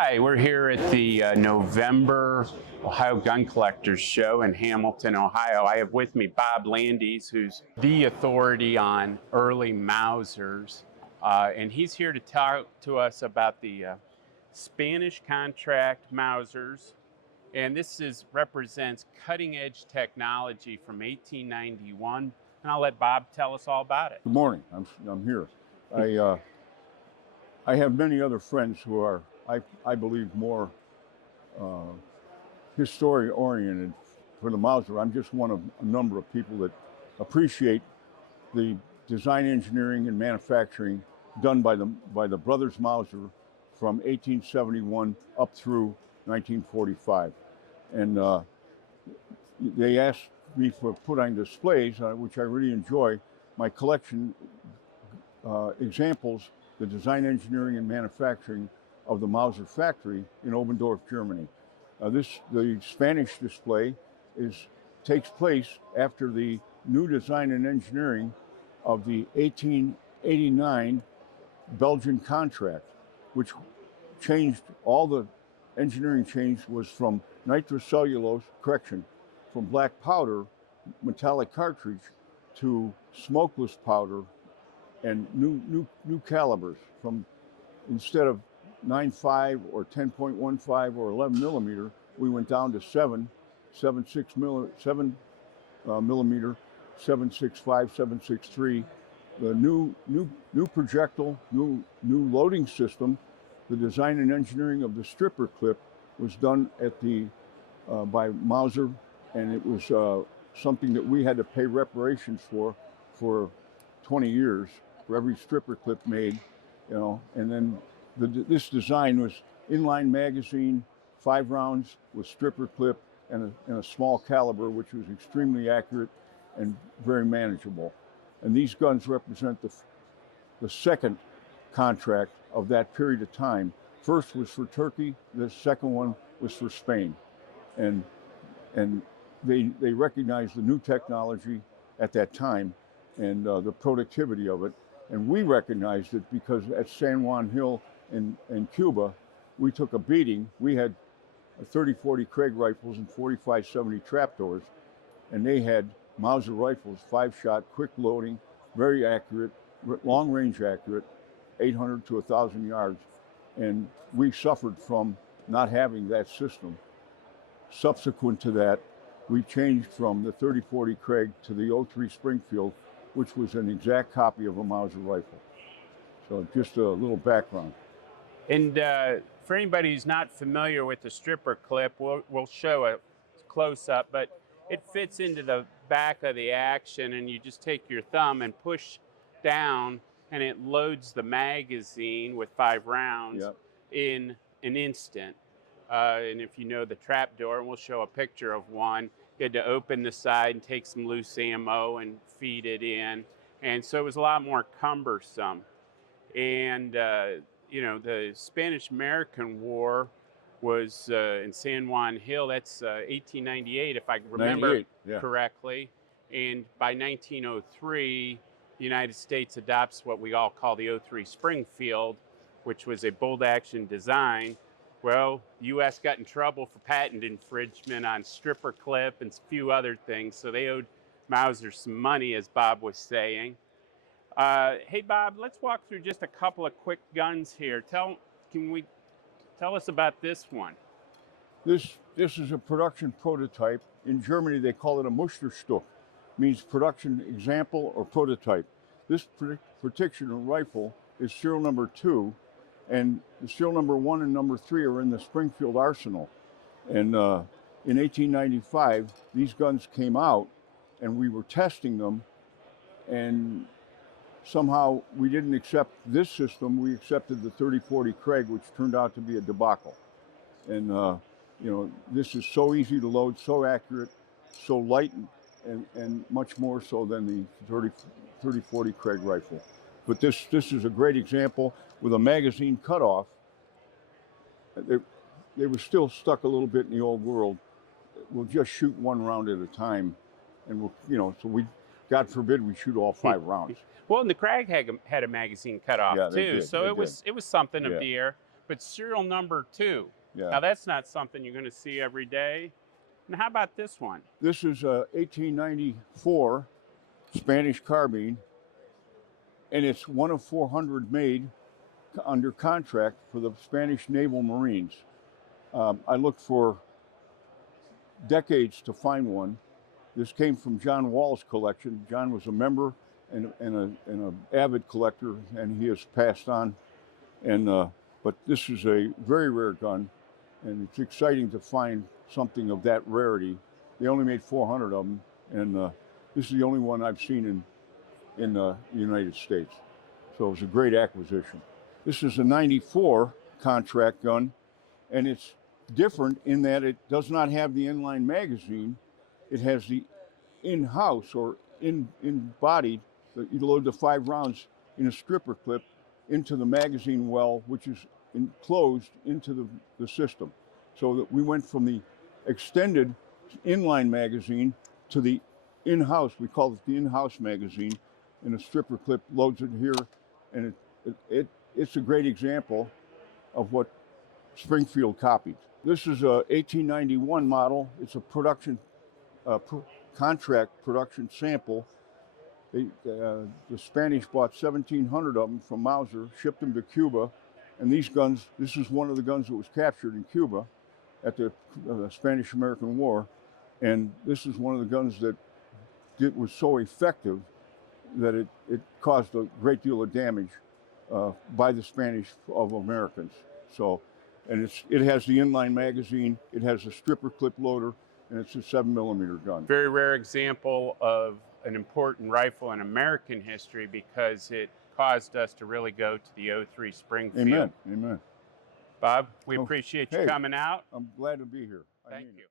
Hi, we're here at the November Ohio Gun Collectors Show in Hamilton, Ohio. I have with me Bob Landies, who's the authority on early Mausers, and he's here to talk to us about the Spanish contract Mausers. And this represents cutting-edge technology from 1891, and I'll let Bob tell us all about it. Good morning. I'm here. I have many other friends who are, I believe, more history-oriented for the Mauser. I'm just one of a number of people that appreciate the design, engineering, and manufacturing done by the brothers Mauser from 1871 up through 1945. And they asked me for put on displays, which I really enjoy. My collection examples the design, engineering, and manufacturing of the Mauser factory in Oberndorf, Germany. The Spanish display takes place after the new design and engineering of the 1889 Belgian contract, which changed all the engineering change was from nitrocellulose, from black powder, metallic cartridge, to smokeless powder and new calibers. From instead of 9.5 or 10.15 or 11 millimeter, we went down to 7 millimeter, 7.65, 7.63. The new projectile, new loading system. The design and engineering of the stripper clip was done at by Mauser, and it was something that we had to pay reparations for 20 years for every stripper clip made, And then this design was inline magazine, 5 rounds with stripper clip and a small caliber, which was extremely accurate and very manageable. And these guns represent the second contract of that period of time. First was for Turkey, the second one was for Spain. And they recognized the new technology at that time and the productivity of it. And we recognized it because at San Juan Hill in Cuba, we took a beating. We had 30-40 Craig rifles and 45-70 trapdoors, and they had Mauser rifles, 5-shot, quick loading, very accurate, long range accurate, 800 to 1,000 yards. And we suffered from not having that system. Subsequent to that, we changed from the 30-40 Craig to the 03 Springfield, which was an exact copy of a Mauser rifle. So just a little background. And for anybody who's not familiar with the stripper clip, we'll show a close-up, but it fits into the back of the action, and you just take your thumb and push down, and it loads the magazine with 5 rounds in an instant. And if you know the trapdoor, and we'll show a picture of one, you had to open the side and take some loose ammo and feed it in. And so it was a lot more cumbersome. And, the Spanish-American War was in San Juan Hill. That's 1898, if I remember correctly. And by 1903, the United States adopts what we all call the 03 Springfield, which was a bolt-action design. Well, the U.S. got in trouble for patent infringement on stripper clip and a few other things, so they owed Mauser some money, as Bob was saying. Hey, Bob, let's walk through just a couple of quick guns here. Tell us about this one. This is a production prototype. In Germany, they call it a Musterstück, means production example or prototype. This particular rifle is serial number 2. And the serial number 1 and number 3 are in the Springfield arsenal. And in 1895, these guns came out, and we were testing them. And somehow we didn't accept this system. We accepted the 30-40 Craig, which turned out to be a debacle. And this is so easy to load, so accurate, so light, and much more so than the 30-40 Craig rifle. But this is a great example with a magazine cutoff. They were still stuck a little bit in the old world. We'll just shoot 1 round at a time, and so God forbid we shoot all 5 rounds. Well, and the Craig had a magazine cutoff too, so it was something of the year. but serial number 2. Yeah. Now that's not something you're going to see every day. And how about this one? This is a 1894 Spanish carbine, and it's one of 400 made under contract for the Spanish Naval Marines. I looked for decades to find one. This came from John Wall's collection. John was a member and an avid collector, and he has passed on. But this is a very rare gun, and it's exciting to find something of that rarity. They only made 400 of them, and this is the only one I've seen in the United States. So it was a great acquisition. This is a 94 contract gun, and it's different in that it does not have the inline magazine. It has the in-house or embodied, you load the 5 rounds in a stripper clip into the magazine well, which is enclosed into the system. So that we went from the extended inline magazine to the in-house, we call it the in-house magazine, and a stripper clip loads it here, and it's a great example of what Springfield copied. This is a 1891 model. It's a production, contract production sample. The Spanish bought 1,700 of them from Mauser, shipped them to Cuba, and these guns, this is one of the guns that was captured in Cuba at the Spanish-American War, and this is one of the guns that was so effective that it caused a great deal of damage by the Spanish of Americans. So, and it has the inline magazine, it has a stripper clip loader, and it's a 7mm gun. Very rare example of an important rifle in American history because it caused us to really go to the 03 Springfield. Amen, amen. Bob, we appreciate you coming out. I'm glad to be here. Thank you.